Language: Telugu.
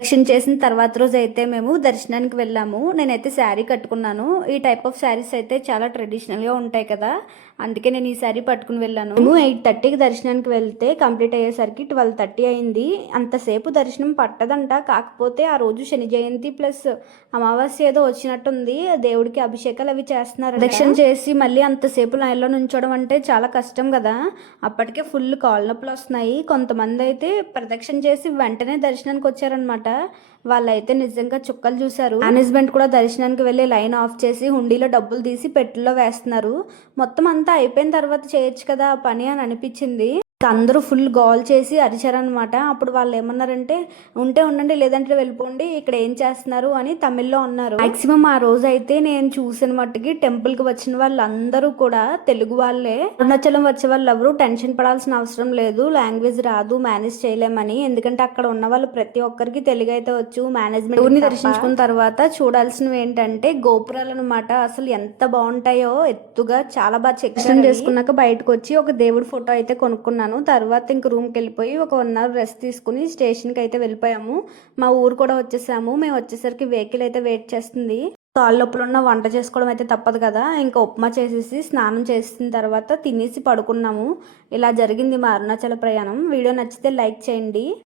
దర్శనం చేసిన తర్వాత రోజు అయితే మేము దర్శనానికి వెళ్ళాము. నేనైతే శారీ కట్టుకున్నాను. ఈ టైప్ ఆఫ్ శారీస్ అయితే చాలా ట్రెడిషనల్గా ఉంటాయి కదా, అందుకే నేను ఈ శారీ పట్టుకుని వెళ్ళాను. మేము 8:30కి దర్శనానికి వెళ్తే కంప్లీట్ అయ్యేసరికి 12:30 అయింది. అంతసేపు దర్శనం పట్టదంట. కాకపోతే ఆ రోజు శని జయంతి ప్లస్ అమావాస్య ఏదో వచ్చినట్టుంది. దేవుడికి అభిషేకాలు అవి చేస్తున్నారు. దర్శనం చేసి మళ్ళీ అంతసేపు లైన్లో నుంచోవడం అంటే చాలా కష్టం కదా. అప్పటికే ఫుల్ కాళ్ళ నొప్పులు వస్తున్నాయి. కొంతమంది అయితే ప్రదక్షిణ చేసి వెంటనే దర్శనానికి వచ్చారనమాట. వాళ్ళైతే నిజంగా చుక్కలు చూశారు. మేనేజ్మెంట్ కూడా దర్శనానికి వెళ్ళి లైన్ ఆఫ్ చేసి హుండీలో డబ్బులు తీసి పెట్టెల్లో వేస్తున్నారు. మొత్తం అంతా అయిపోయిన తర్వాత చేయొచ్చు కదా ఆ పని అని అనిపించింది. అందరూ ఫుల్ గోల్ చేసి అరిచారనమాట. అప్పుడు వాళ్ళు ఏమన్నారంటే, ఉంటే ఉండండి లేదంటే వెళ్ళిపోండి, ఇక్కడ ఏం చేస్తున్నారు అని తమిళ్లో అన్నారు. మాక్సిమం ఆ రోజు అయితే నేను చూసిన మట్టుకి టెంపుల్ కి వచ్చిన వాళ్ళందరూ కూడా తెలుగు వాళ్ళే. అరుణాచలం వచ్చే వాళ్ళు ఎవరు టెన్షన్ పడాల్సిన అవసరం లేదు. లాంగ్వేజ్ రాదు, మేనేజ్ చేయలేమని. ఎందుకంటే అక్కడ ఉన్న వాళ్ళు ప్రతి ఒక్కరికి తెలుగు అయితే వచ్చు. మేనేజ్మెంట్ ఊరిని దర్శించుకున్న తర్వాత చూడాల్సినవి ఏంటంటే గోపురాలు అనమాట. అసలు ఎంత బాగుంటాయో, ఎత్తుగా చాలా బాగా చెక్ చేసుకున్నాక బయటకు వచ్చి ఒక దేవుడి ఫోటో అయితే కొనుక్కున్నాను. తర్వాత ఇంక రూమ్కి వెళ్ళిపోయి ఒక 1 అవర్ రెస్ట్ తీసుకుని స్టేషన్కి అయితే వెళ్ళిపోయాము. మా ఊరు కూడా వచ్చేసాము. మేము వచ్చేసరికి వెహికల్ అయితే వెయిట్ చేస్తుంది. కాళ్ళ నొప్పులు ఉన్న వంట చేసుకోవడం అయితే తప్పదు కదా. ఇంకా ఉప్మా చేసేసి స్నానం చేసిన తర్వాత తినేసి పడుకున్నాము. ఇలా జరిగింది మా అరుణాచల ప్రయాణం. వీడియో నచ్చితే లైక్ చేయండి.